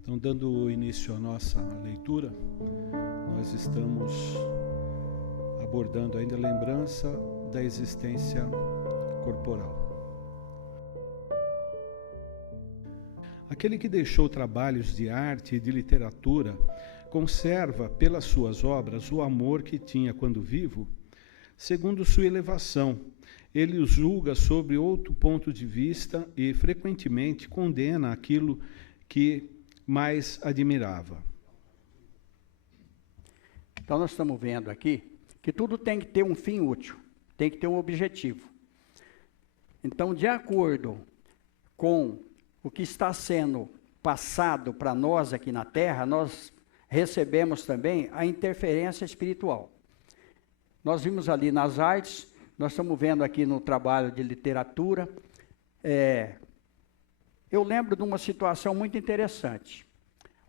Então, dando início à nossa leitura, nós estamos abordando ainda a lembrança da existência corporal. Aquele que deixou trabalhos de arte e de literatura conserva pelas suas obras o amor que tinha quando vivo, segundo sua elevação. Ele os julga sobre outro ponto de vista e, frequentemente, condena aquilo que mais admirava. Então, nós estamos vendo aqui que tudo tem que ter um fim útil, tem que ter um objetivo. Então, de acordo com o que está sendo passado para nós aqui na Terra, nós recebemos também a interferência espiritual. Nós vimos ali nas artes, nós estamos vendo aqui no trabalho de literatura. Eu lembro de uma situação muito interessante.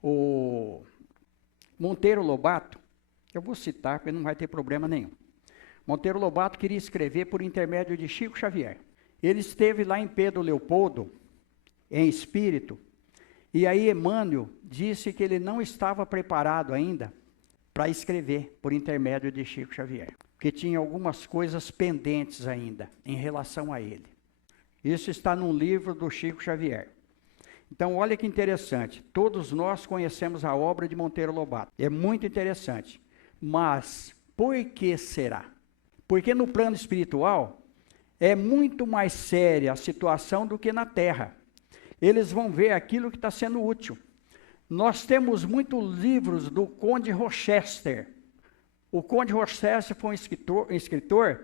O Monteiro Lobato, eu vou citar porque não vai ter problema nenhum. Monteiro Lobato queria escrever por intermédio de Chico Xavier. Ele esteve lá em Pedro Leopoldo, em espírito, e aí Emmanuel disse que ele não estava preparado ainda para escrever por intermédio de Chico Xavier, porque tinha algumas coisas pendentes ainda em relação a ele. Isso está num livro do Chico Xavier. Então, olha que interessante, todos nós conhecemos a obra de Monteiro Lobato, é muito interessante, mas por que será? Porque no plano espiritual é muito mais séria a situação do que na Terra. Eles vão ver aquilo que está sendo útil. Nós temos muitos livros do Conde Rochester. O Conde Rochester foi um escritor,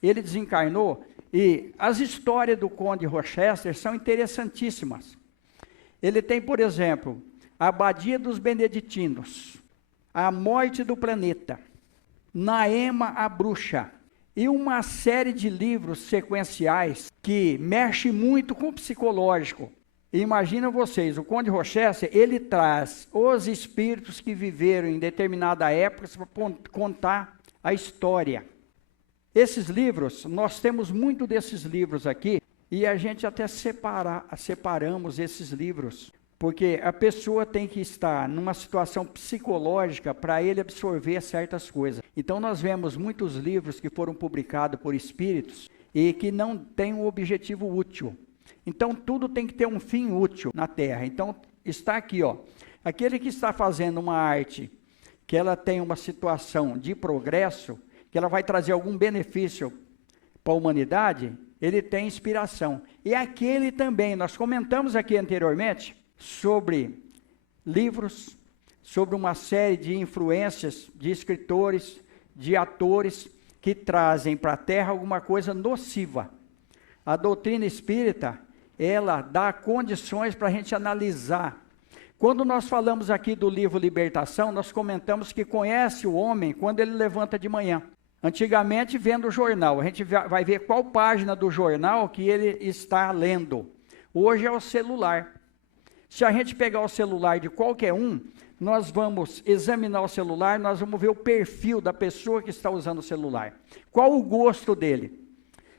ele desencarnou, e as histórias do Conde Rochester são interessantíssimas. Ele tem, por exemplo, a Abadia dos Beneditinos, a Morte do Planeta, Naema a Bruxa, e uma série de livros sequenciais que mexe muito com o psicológico. Imagina vocês, o Conde Rochester, ele traz os espíritos que viveram em determinada época para contar a história. Esses livros, nós temos muito desses livros aqui, e a gente até separamos esses livros, porque a pessoa tem que estar numa situação psicológica para ele absorver certas coisas. Então nós vemos muitos livros que foram publicados por espíritos e que não têm um objetivo útil. Então, tudo tem que ter um fim útil na Terra. Então, está aqui, ó. Aquele que está fazendo uma arte, que ela tem uma situação de progresso, que ela vai trazer algum benefício para a humanidade, ele tem inspiração. E aquele também, nós comentamos aqui anteriormente, sobre livros, sobre uma série de influências de escritores, de atores, que trazem para a Terra alguma coisa nociva. A doutrina espírita, ela dá condições para a gente analisar. Quando nós falamos aqui do livro Libertação, nós comentamos que conhece o homem quando ele levanta de manhã. Antigamente, vendo o jornal, a gente vai ver qual página do jornal que ele está lendo. Hoje é o celular. Se a gente pegar o celular de qualquer um, nós vamos examinar o celular, nós vamos ver o perfil da pessoa que está usando o celular. Qual o gosto dele?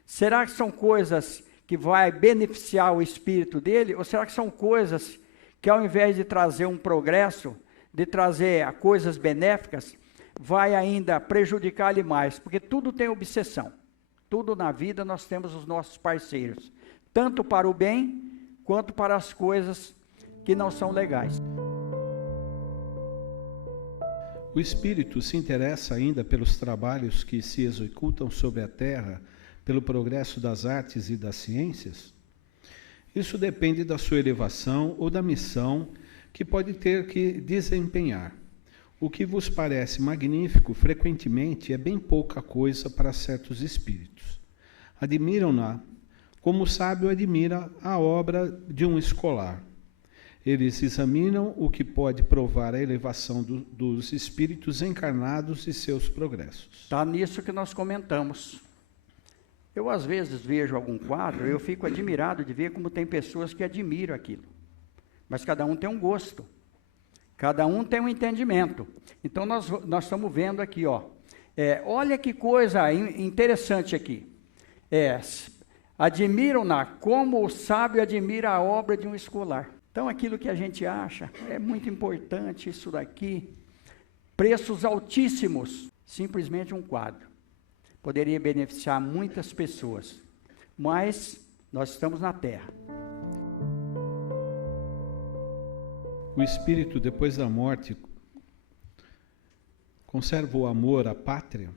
Será que são coisas que vai beneficiar o espírito dele? Ou será que são coisas que, ao invés de trazer um progresso, de trazer coisas benéficas, vai ainda prejudicar-lhe mais? Porque tudo tem obsessão. Tudo na vida nós temos os nossos parceiros, tanto para o bem, quanto para as coisas que não são legais. O espírito se interessa ainda pelos trabalhos que se executam sobre a Terra, pelo progresso das artes e das ciências? Isso depende da sua elevação ou da missão que pode ter que desempenhar. O que vos parece magnífico, frequentemente, é bem pouca coisa para certos espíritos. Admiram-na como o sábio admira a obra de um escolar. Eles examinam o que pode provar a elevação dos espíritos encarnados e seus progressos. Está nisso que nós comentamos. Eu, às vezes, vejo algum quadro, eu fico admirado de ver como tem pessoas que admiram aquilo. Mas cada um tem um gosto. Cada um tem um entendimento. Então, nós estamos vendo aqui, ó. Olha que coisa interessante aqui. Admiram-na como o sábio admira a obra de um escolar. Então, aquilo que a gente acha é muito importante, isso daqui, preços altíssimos, simplesmente um quadro. Poderia beneficiar muitas pessoas, mas nós estamos na Terra. O espírito, depois da morte, conserva o amor à pátria?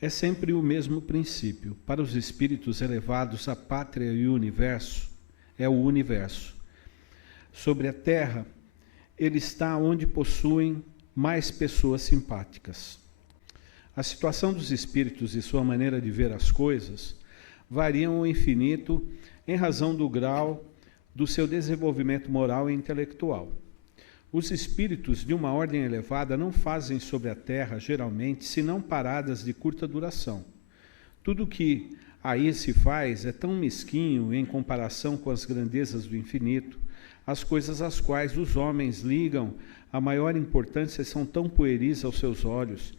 É sempre o mesmo princípio. Para os espíritos elevados, a pátria e o universo é o universo. Sobre a Terra, ele está onde possuem mais pessoas simpáticas. A situação dos espíritos e sua maneira de ver as coisas variam ao infinito em razão do grau do seu desenvolvimento moral e intelectual. Os espíritos de uma ordem elevada não fazem sobre a Terra, geralmente, senão paradas de curta duração. Tudo que aí se faz é tão mesquinho em comparação com as grandezas do infinito, as coisas às quais os homens ligam a maior importância são tão pueris aos seus olhos,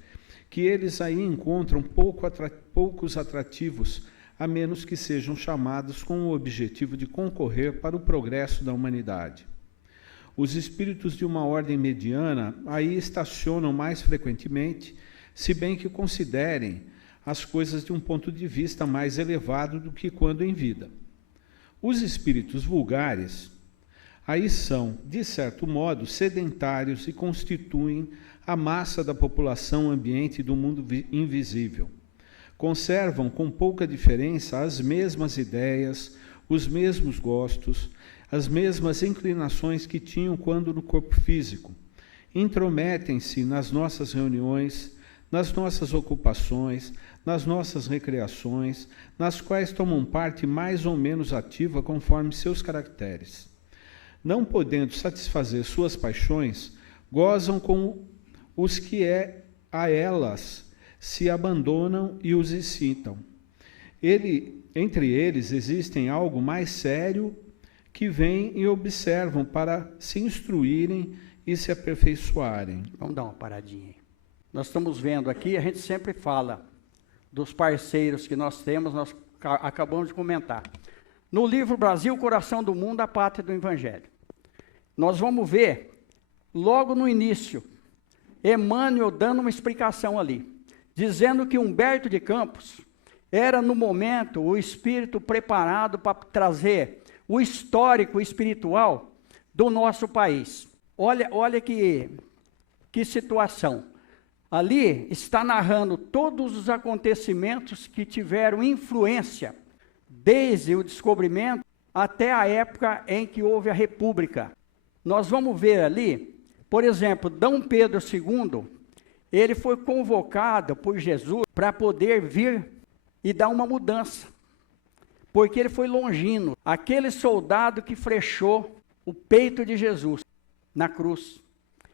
que eles aí encontram poucos atrativos, a menos que sejam chamados com o objetivo de concorrer para o progresso da humanidade. Os espíritos de uma ordem mediana aí estacionam mais frequentemente, se bem que considerem as coisas de um ponto de vista mais elevado do que quando em vida. Os espíritos vulgares aí são, de certo modo, sedentários e constituem a massa da população ambiente do mundo invisível. Conservam com pouca diferença as mesmas ideias, os mesmos gostos, as mesmas inclinações que tinham quando no corpo físico. Intrometem-se nas nossas reuniões, nas nossas ocupações, nas nossas recreações, nas quais tomam parte mais ou menos ativa conforme seus caracteres. Não podendo satisfazer suas paixões, gozam com os que a elas se abandonam e os excitam. Entre eles existem algo mais sério que vêm e observam para se instruírem e se aperfeiçoarem. Vamos dar uma paradinha aí. Nós estamos vendo aqui, a gente sempre fala dos parceiros que nós temos, nós acabamos de comentar. No livro Brasil, Coração do Mundo, a Pátria do Evangelho. Nós vamos ver, logo no início, Emmanuel dando uma explicação ali, dizendo que Humberto de Campos era, no momento, o espírito preparado para trazer o histórico espiritual do nosso país. Olha que situação. Ali está narrando todos os acontecimentos que tiveram influência, desde o descobrimento até a época em que houve a República. Nós vamos ver ali, por exemplo, Dom Pedro II, ele foi convocado por Jesus para poder vir e dar uma mudança, porque ele foi longino, aquele soldado que flechou o peito de Jesus na cruz.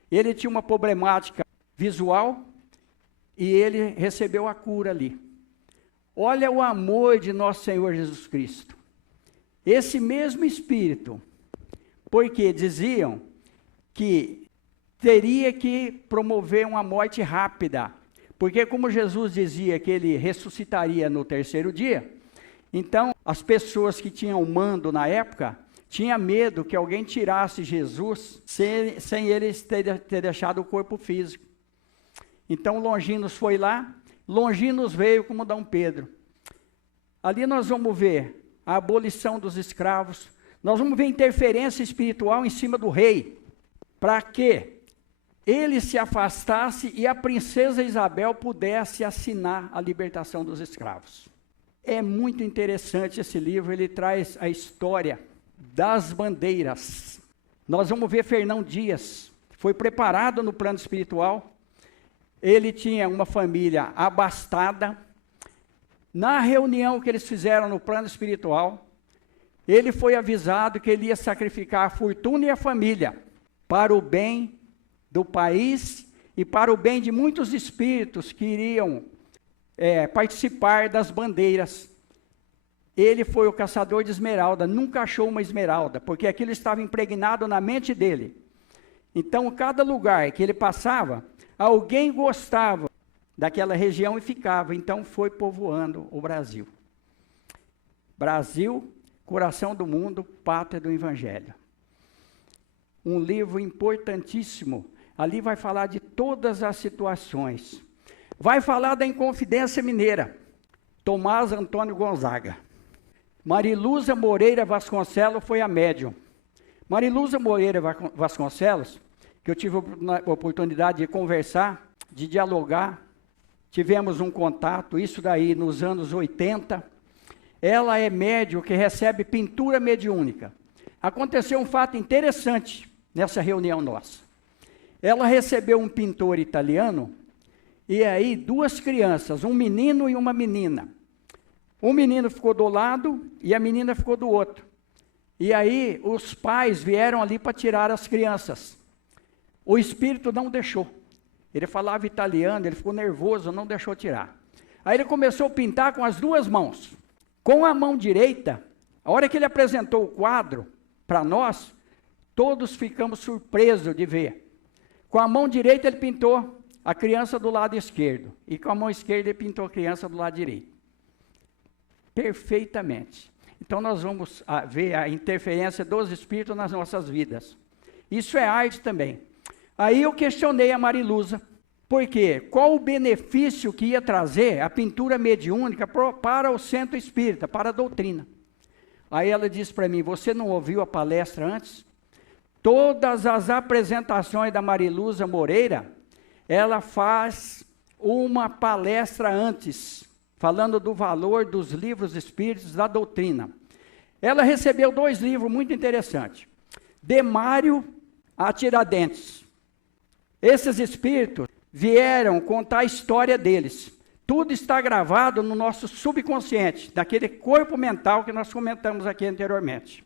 Ele tinha uma problemática visual e ele recebeu a cura ali. Olha o amor de nosso Senhor Jesus Cristo. Esse mesmo Espírito, porque diziam que teria que promover uma morte rápida, porque como Jesus dizia que ele ressuscitaria no terceiro dia, então as pessoas que tinham mando na época, tinham medo que alguém tirasse Jesus sem ele ter deixado o corpo físico. Então Longinos foi lá, Longinos veio como Dom Pedro. Ali nós vamos ver a abolição dos escravos, nós vamos ver interferência espiritual em cima do rei, para que ele se afastasse e a princesa Isabel pudesse assinar a libertação dos escravos. É muito interessante esse livro, ele traz a história das bandeiras. Nós vamos ver Fernão Dias, foi preparado no plano espiritual, ele tinha uma família abastada. Na reunião que eles fizeram no plano espiritual, ele foi avisado que ele ia sacrificar a fortuna e a família para o bem do país e para o bem de muitos espíritos que iriam participar das bandeiras. Ele foi o caçador de esmeralda, nunca achou uma esmeralda, porque aquilo estava impregnado na mente dele. Então, cada lugar que ele passava, alguém gostava daquela região e ficava. Então, foi povoando o Brasil. Brasil, coração do mundo, pátria do Evangelho. um livro importantíssimo. Ali vai falar de todas as situações. Vai falar da Inconfidência Mineira. Tomás Antônio Gonzaga. Mariluza Moreira Vasconcelos foi a médium. Mariluza Moreira Vasconcelos, que eu tive a oportunidade de conversar, de dialogar, tivemos um contato, isso daí nos anos 80. Ela é médium que recebe pintura mediúnica. Aconteceu um fato interessante nessa reunião nossa. Ela recebeu um pintor italiano, e aí 2 crianças, um menino e uma menina. O menino ficou do lado e a menina ficou do outro. E aí os pais vieram ali para tirar as crianças. O espírito não deixou. Ele falava italiano, ele ficou nervoso, não deixou tirar. Aí ele começou a pintar com as 2 mãos. Com a mão direita, a hora que ele apresentou o quadro para nós, todos ficamos surpresos de ver. Com a mão direita ele pintou a criança do lado esquerdo. E com a mão esquerda ele pintou a criança do lado direito. Perfeitamente. Então nós vamos ver a interferência dos espíritos nas nossas vidas. Isso é arte também. Aí eu questionei a Mariluza, por quê? Qual o benefício que ia trazer a pintura mediúnica para o centro espírita, para a doutrina? Aí ela disse para mim, você não ouviu a palestra antes? Todas as apresentações da Mariluza Moreira, ela faz uma palestra antes, falando do valor dos livros espíritos da doutrina. Ela recebeu 2 livros muito interessantes. De Mário a Tiradentes. Esses espíritos vieram contar a história deles. Tudo está gravado no nosso subconsciente, daquele corpo mental que nós comentamos aqui anteriormente.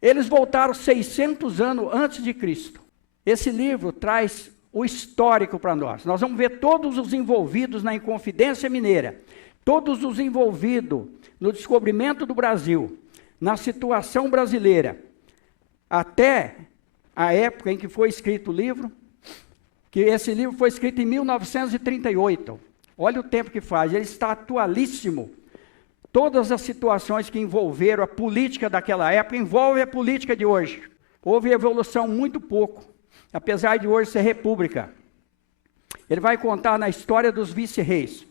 Eles voltaram 600 anos antes de Cristo. Esse livro traz o histórico para nós. Nós vamos ver todos os envolvidos na Inconfidência Mineira, todos os envolvidos no descobrimento do Brasil, na situação brasileira, até a época em que foi escrito o livro, que esse livro foi escrito em 1938. Olha o tempo que faz, ele está atualíssimo. Todas as situações que envolveram a política daquela época, envolvem a política de hoje. Houve evolução muito pouco, apesar de hoje ser república. Ele vai contar na história dos vice-reis.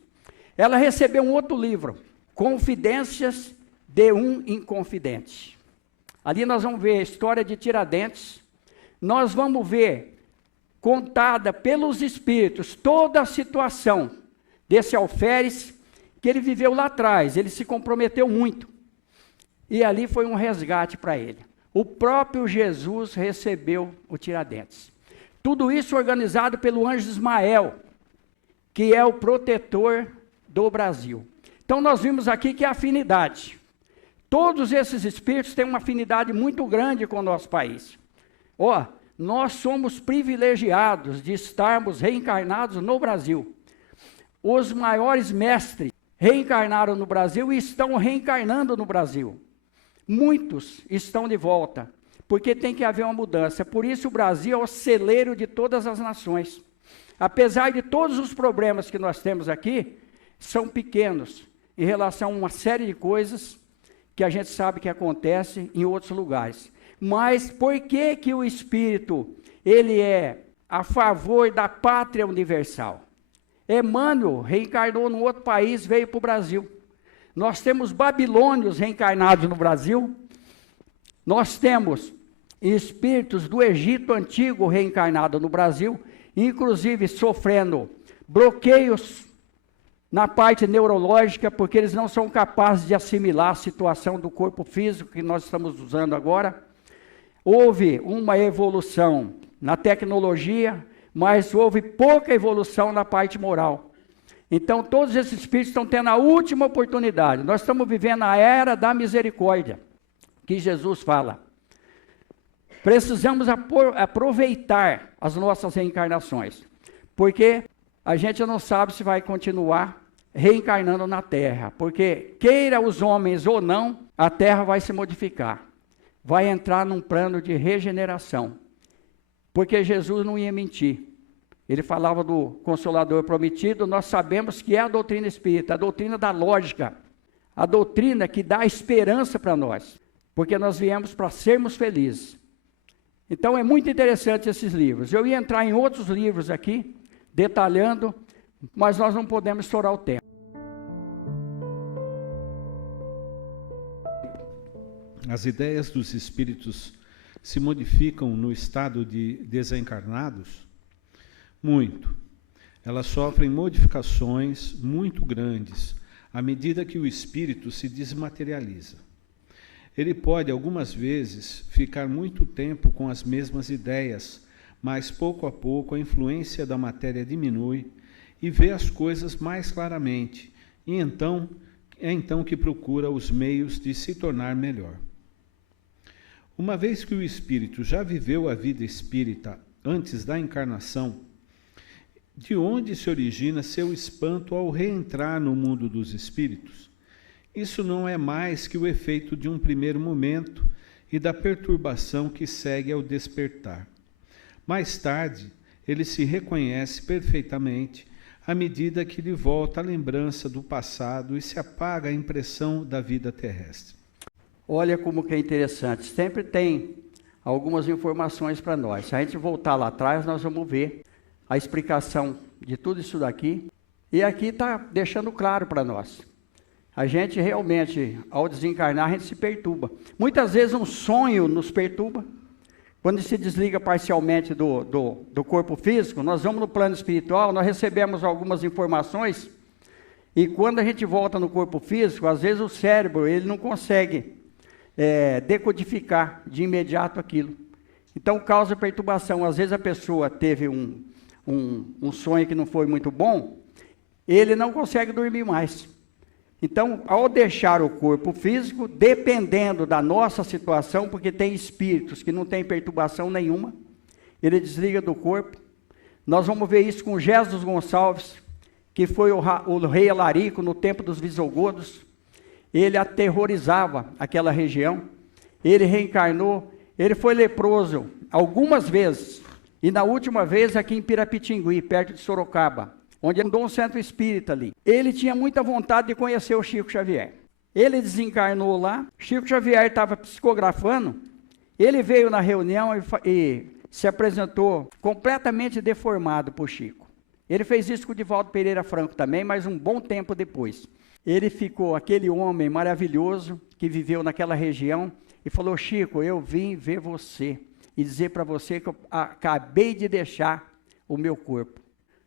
Ela recebeu um outro livro, Confidências de um Inconfidente. Ali nós vamos ver a história de Tiradentes, nós vamos ver, contada pelos espíritos, toda a situação desse alferes, que ele viveu lá atrás, ele se comprometeu muito. E ali foi um resgate para ele. O próprio Jesus recebeu o Tiradentes. Tudo isso organizado pelo anjo Ismael, que é o protetor do Brasil. Então nós vimos aqui que é afinidade. Todos esses espíritos têm uma afinidade muito grande com o nosso país. Nós somos privilegiados de estarmos reencarnados no Brasil. Os maiores mestres reencarnaram no Brasil e estão reencarnando no Brasil. Muitos estão de volta, porque tem que haver uma mudança. Por isso o Brasil é o celeiro de todas as nações. Apesar de todos os problemas que nós temos aqui, são pequenos em relação a uma série de coisas que a gente sabe que acontece em outros lugares. Mas por que que o Espírito, ele é a favor da pátria universal? Emmanuel reencarnou num outro país, veio para o Brasil. Nós temos babilônios reencarnados no Brasil. Nós temos espíritos do Egito Antigo reencarnados no Brasil, inclusive sofrendo bloqueios na parte neurológica, porque eles não são capazes de assimilar a situação do corpo físico que nós estamos usando agora. Houve uma evolução na tecnologia, mas houve pouca evolução na parte moral. Então, todos esses espíritos estão tendo a última oportunidade. Nós estamos vivendo a era da misericórdia, que Jesus fala. Precisamos aproveitar as nossas reencarnações, porque a gente não sabe se vai continuar reencarnando na Terra, porque queira os homens ou não, a Terra vai se modificar, vai entrar num plano de regeneração, porque Jesus não ia mentir. Ele falava do Consolador prometido, nós sabemos que é a doutrina espírita, a doutrina da lógica, a doutrina que dá esperança para nós, porque nós viemos para sermos felizes. Então é muito interessante esses livros. Eu ia entrar em outros livros aqui, detalhando, mas nós não podemos estourar o tempo. As ideias dos espíritos se modificam no estado de desencarnados? Muito. Elas sofrem modificações muito grandes à medida que o espírito se desmaterializa. Ele pode, algumas vezes, ficar muito tempo com as mesmas ideias, mas pouco a pouco a influência da matéria diminui e vê as coisas mais claramente, e é então que procura os meios de se tornar melhor. Uma vez que o espírito já viveu a vida espírita antes da encarnação, de onde se origina seu espanto ao reentrar no mundo dos espíritos? Isso não é mais que o efeito de um primeiro momento e da perturbação que segue ao despertar. Mais tarde, ele se reconhece perfeitamente à medida que lhe volta a lembrança do passado e se apaga a impressão da vida terrestre. Olha como que é interessante, sempre tem algumas informações para nós. Se a gente voltar lá atrás, nós vamos ver a explicação de tudo isso daqui. E aqui está deixando claro para nós. A gente realmente, ao desencarnar, a gente se perturba. Muitas vezes um sonho nos perturba. Quando se desliga parcialmente do corpo físico, nós vamos no plano espiritual, nós recebemos algumas informações, e quando a gente volta no corpo físico, às vezes o cérebro ele não consegue decodificar de imediato aquilo. Então causa perturbação. Às vezes a pessoa teve um sonho que não foi muito bom, ele não consegue dormir mais. Então, ao deixar o corpo físico, dependendo da nossa situação, porque tem espíritos que não têm perturbação nenhuma, ele desliga do corpo. Nós vamos ver isso com Jesus Gonçalves, que foi o rei Alarico no tempo dos visigodos. Ele aterrorizava aquela região, ele reencarnou, ele foi leproso algumas vezes, e na última vez aqui em Pirapitingui, perto de Sorocaba, onde andou um centro espírita ali. Ele tinha muita vontade de conhecer o Chico Xavier. Ele desencarnou lá, Chico Xavier estava psicografando, ele veio na reunião e se apresentou completamente deformado para o Chico. Ele fez isso com o Divaldo Pereira Franco também, mas um bom tempo depois. Ele ficou aquele homem maravilhoso que viveu naquela região e falou: Chico, eu vim ver você e dizer para você que eu acabei de deixar o meu corpo.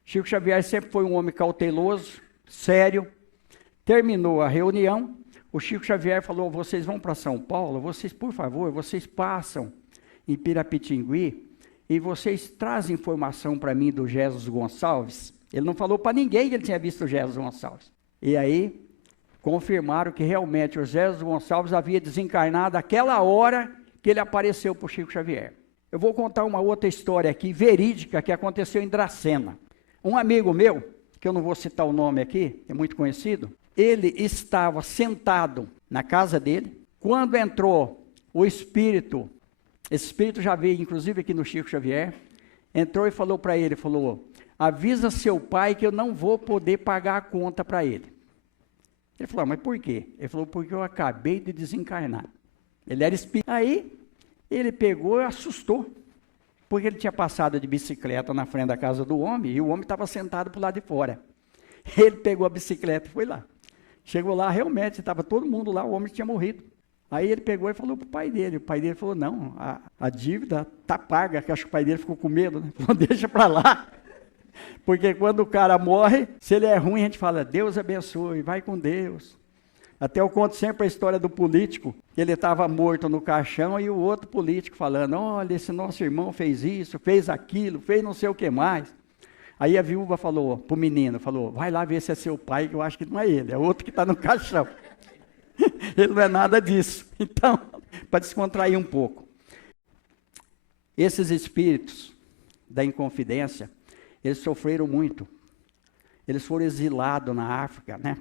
Chico Xavier sempre foi um homem cauteloso, sério. Terminou a reunião, o Chico Xavier falou: vocês vão para São Paulo, vocês, por favor, vocês passam em Pirapitingui e vocês trazem informação para mim do Jesus Gonçalves. Ele não falou para ninguém que ele tinha visto o Jesus Gonçalves. E aí, confirmaram que realmente o Jesus Gonçalves havia desencarnado aquela hora que ele apareceu para o Chico Xavier. Eu vou contar uma outra história aqui, verídica, que aconteceu em Dracena. Um amigo meu, que eu não vou citar o nome aqui, é muito conhecido, ele estava sentado na casa dele, quando entrou o espírito, esse espírito já veio inclusive aqui no Chico Xavier, entrou e falou para ele, falou: avisa seu pai que eu não vou poder pagar a conta para ele. Ele falou: mas por quê? Ele falou: porque eu acabei de desencarnar. Ele era espírito. Aí, ele pegou e assustou, porque ele tinha passado de bicicleta na frente da casa do homem, e o homem estava sentado para o lado de fora. Ele pegou a bicicleta e foi lá. Chegou lá, realmente, estava todo mundo lá, o homem tinha morrido. Aí ele pegou e falou para o pai dele. O pai dele falou: não, a dívida está paga, que acho que o pai dele ficou com medo, né? Falou: deixa para lá. Porque quando o cara morre, se ele é ruim, a gente fala: Deus abençoe, vai com Deus. Até eu conto sempre a história do político, que ele estava morto no caixão e o outro político falando: olha, esse nosso irmão fez isso, fez aquilo, fez não sei o que mais. Aí a viúva falou para o menino, falou: vai lá ver se é seu pai, que eu acho que não é ele, é outro que está no caixão. Ele não é nada disso. Então, para descontrair um pouco. Esses espíritos da Inconfidência, eles sofreram muito. Eles foram exilados na África, né?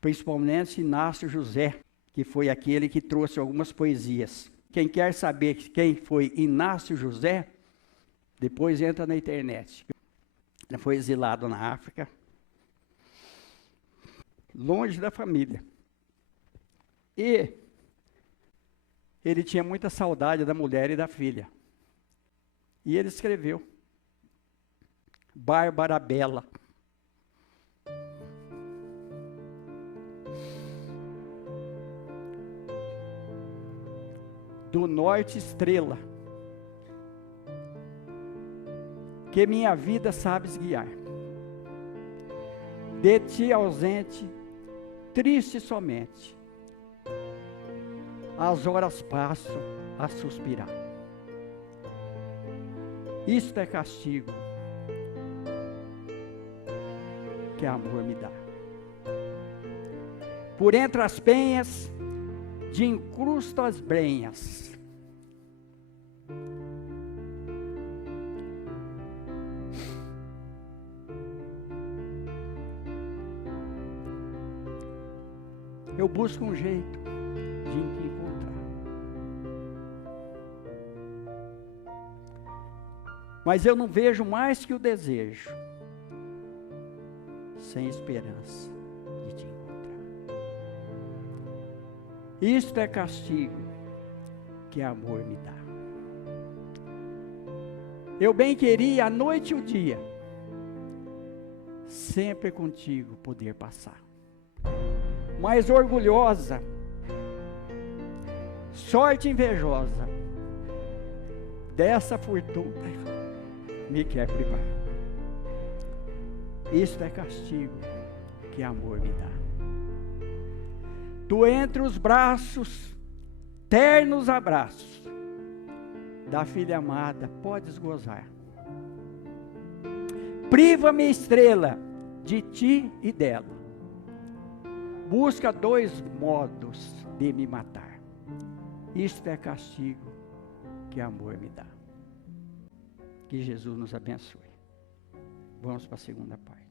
Principalmente Inácio José, que foi aquele que trouxe algumas poesias. Quem quer saber quem foi Inácio José, depois entra na internet. Ele foi exilado na África, longe da família. E ele tinha muita saudade da mulher e da filha. E ele escreveu, Bárbara Bela. Do norte estrela, que minha vida sabes guiar. De ti ausente, triste somente, as horas passo a suspirar. Isto é castigo que amor me dá. Por entre as penhas, de incrusto as brenhas, eu busco um jeito de te encontrar. Mas eu não vejo mais que o desejo, sem esperança de te encontrar. Isto é castigo que amor me dá. Eu bem queria a noite e o dia, sempre contigo poder passar. Mas orgulhosa, sorte invejosa, dessa fortuna me quer privar. Isto é castigo que amor me dá. Tu entre os braços, ternos abraços, da filha amada podes gozar. Priva-me, estrela, de ti e dela. Busca dois modos de me matar. Isto é castigo que amor me dá. Que Jesus nos abençoe. Vamos para a segunda parte.